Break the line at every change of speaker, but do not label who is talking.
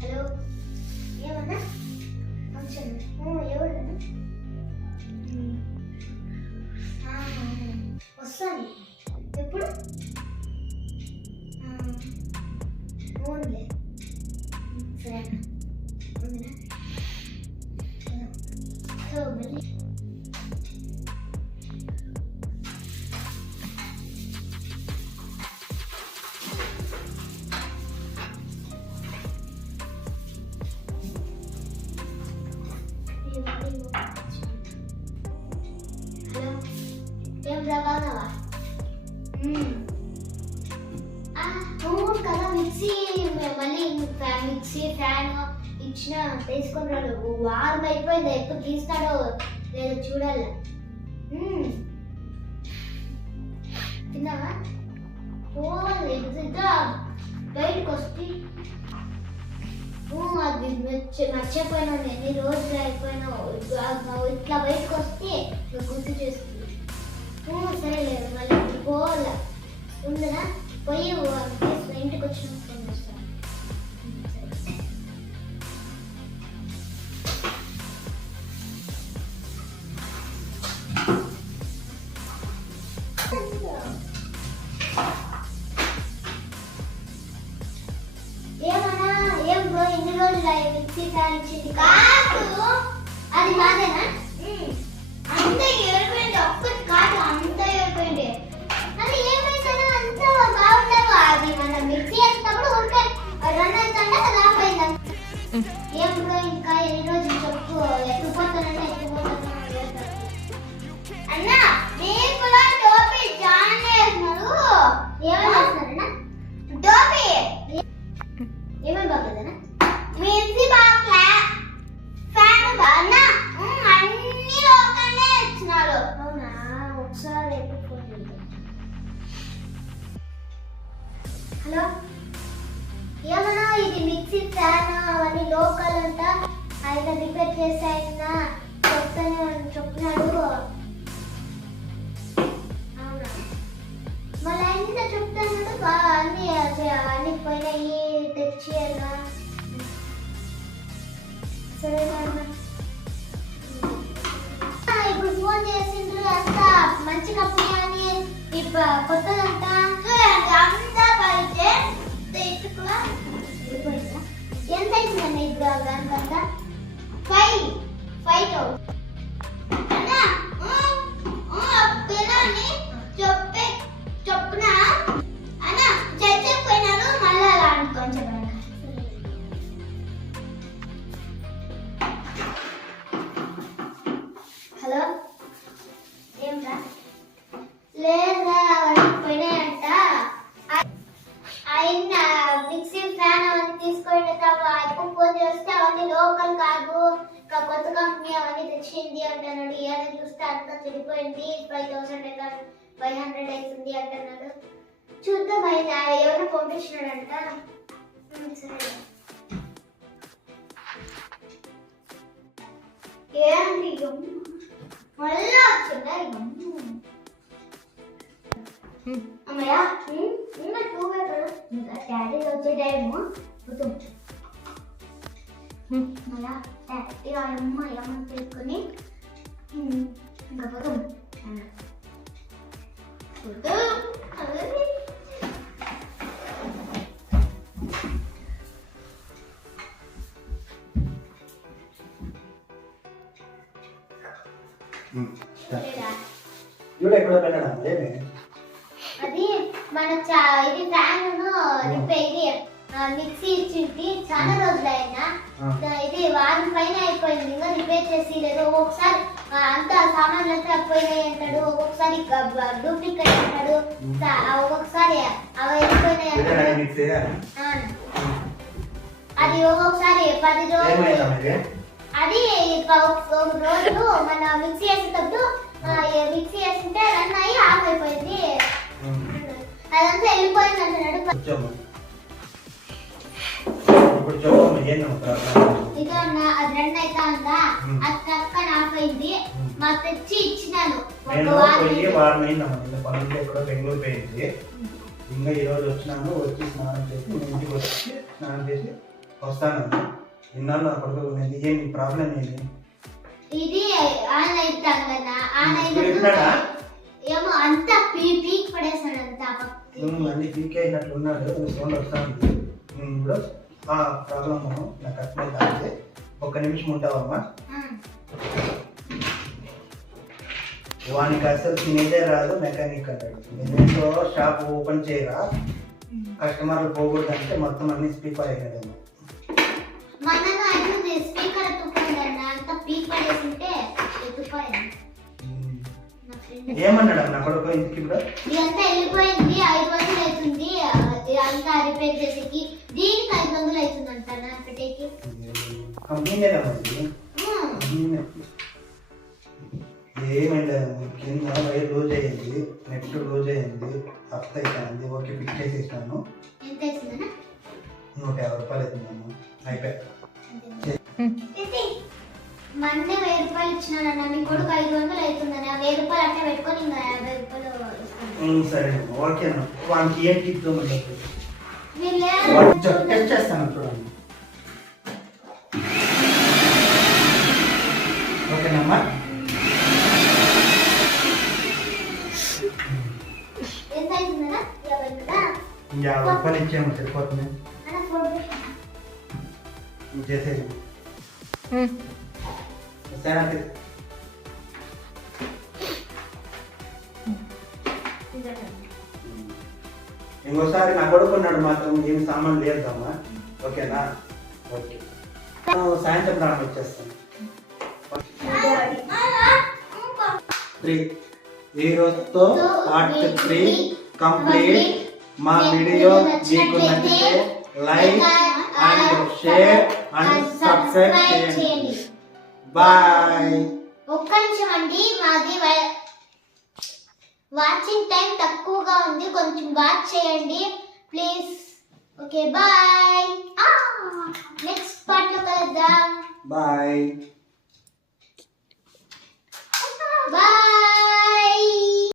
Hello ఏమన్నా function ఎవరు వస్తాను ఎప్పుడు ఓన్లే సరే ఉందినా సో మళ్ళీ ఏం బాగున్నావా కదా మిక్సీ మళ్ళీ మిక్సీ ఫ్యాన్ ఇచ్చిన తీసుకున్నాడు రాడు ఓ వారం అయిపోయింది ఎప్పుడు తీస్తాడో లేదో చూడాలి తిన్నావా పోవాలి ఇంకా బయటకు వస్తే అది మర్చిపోయినా ఎన్ని రోజులు అయిపోయినావు ఇట్లా బయటకు వస్తే గుర్తు చేస్తుంది సరేలేదు మళ్ళీ పోవాలా ఉందనా పోయి ఇంటికి ఫోన్ చేస్తాను. ఏమన్నా? ఏం బ్రో ఎన్ని రోజులు మిక్సీ ఫ్యాన్ ఇచ్చింది? కాదు. అది మాదేనా అంత ఏరిపోయింది ఒక్కటి ఏమేమి బాగలేదనా మిర్చి బాగా ఫ్యాన్ బాగా అన్ని లోకల్నే ఇచ్చినాడు అవునా? ఒకసారి హలో? ఏమన్నా ఇది మిక్సీ ఫ్యాన్? అవన్నీ లోకల్ అంట. ఆయన రిపేర్ చేసి ఆయన చెప్తానే చెప్తున్నాడు అవునా? మళ్ళీ ఆయన చెప్తాను అన్ని కంపెనీ అవన్నీ తెచ్చింది అంటున్నాడు ఏమైనా చూస్తే అంతా చెడిపోయింది ఫైవ్ థౌసండ్ ఫైవ్ హండ్రెడ్ అవుతుంది అంటున్నాడు చూద్దాం ఆయన ఎవరు పంపించినాడంట? ఉమ్, సరే. గమ్ము? మళ్ళా వచ్చిందా గమ్ము? అమ్మయ్య ఇంకా టూ పేపర్ ఇంకా డాడీ వచ్చే టైము. పోతాం మళ్ళా డాడీ అమ్మ అమ్మ తీసుకొని ఉమ్, ఇంకా పోతాం పోతాం అదే లేదా?
చూడు ఎక్కడ పెట్టడం ఏమి
అది మన చా- ఇది ఫ్యాన్ రిపేర్ ఇది ఆ, మిక్సీ ఇచ్చింది. చాలా రోజులు అయినా. ఇది వారం పైన అయిపోయింది. ఇంకా రిపేర్ చేసి లేదు ఒక్కొక్కసారి అంతా సామాన్లు అంతా పోయినాయి అంటాడు. ఒక్కొక్కసారి డూప్లికేట్ అంటాడు. ఒక్కొక్కసారి అవి ఆ. అది ఒక్కొక్కసారి పది రోజులు. అది రోజు మన మిక్సీ వేసేటప్పుడు మిక్సీ వేస్తుంటే రన్ అయ్యి ఆఫ్ అయిపోయింది. అదంతా వెళ్ళిపోయింది అంటున్నాడు.
ఇప్పుడు
అవుతా ఉందా?
ఉమ్.
అది టక్కన ఆఫ్ అయింది
ఉమ్.
మాకు తెచ్చి ఇచ్చినాను. ఒక
నేను పోయి. వారం అయిందమ్మా నిన్న పనులు ఎక్కడో బెంగళూరు పోయింది. ఇంకా ఈ రోజు వచ్చినాను వచ్చి స్నానం చేసి ఇంటికి వచ్చి స్నానం చేసి వస్తానమ్మా ఇన్నాళ్ళు నా కొడుకు ఉన్నది ఏం నీ ప్రాబ్లం ఏంటి
ఇది ఆన్ అవుతాం కదా. ఆన్
ఇప్పుడు?
ఏమో అంతా పీ పీక్ పడేసాడు అంతా పక్కకి.
అన్ని పీక్ అయినట్లు ఉన్నాడు సౌండ్ వస్తాను. నేను ప్రాబ్లం నాకు అర్థం కాదు. ఒక్క నిమిషం ఉంటావమ్మా. వానికి అసలు తినేదే రాదు మెకానిక్ అంటాడు. నేనేంటో షాప్ ఓపెన్ చేయరా? కస్టమర్లు పోకూడదు అంటే మొత్తం అన్ని స్పీకర్
నా ఫ్రెండ్
ఏమన్నాడు నా కొడుకు ఇంటికి ఇప్పుడు
ఇదంతా వెళ్ళిపోయింది ఐదు వందలు అవుతుంది ఇదంతా రిపేర్ చేసేకి దీనికి ఐదు వందలు అవుతుంది అంట నా పెట్టేకి
కంపెనీనే కింద వైర్ లూజ్ అయ్యింది నెట్ లూజ్ అయ్యింది హఫ్త అయిపోయింది ఓకే పిక్ చేసేసాను
ఎంత
నూట యాభై రూపాయలు అవుతున్నాను అయిపోయి
మొన్నే వెయ్యి రూపాయలు ఇచ్చినాడన్న నీ కొడుకు ఐదు వందలు అవుతుందని ఆ వెయ్యి రూపాయలు అట్లా పెట్టుకొని ఇంకా యాభై రూపాయలు
సరే ఓకే అన్న వానికి ఏం తిప్పుతామని చెప్పి చేస్తాను చూడండి. ఓకేనమ్మా
యాభై
రూపాయలు ఇచ్చాము సరిపోతుంది. చేసేది సరే ఇంకోసారి నా కొడుకున్నాడు మాత్రం ఏమి సామాన్ లేదమ్మా. ఓకేనా? ఓకే. సాయంత్రం రావడం వచ్చేస్తాను. త్రీ ఈ రోజుతో పార్ట్ త్రీ కంప్లీట్ మా వీడియో మీకు నచ్చితే like and share and subscribe చేయండి. బాయ్
ఒక్క నిమిషం అండి. మాది వాచింగ్ టైం తక్కువగా ఉంది. కొంచెం వాచ్ చేయండి. ప్లీజ్. Okay bye. నెక్స్ట్ పార్ట్లో కలుద్దాం. బాయ్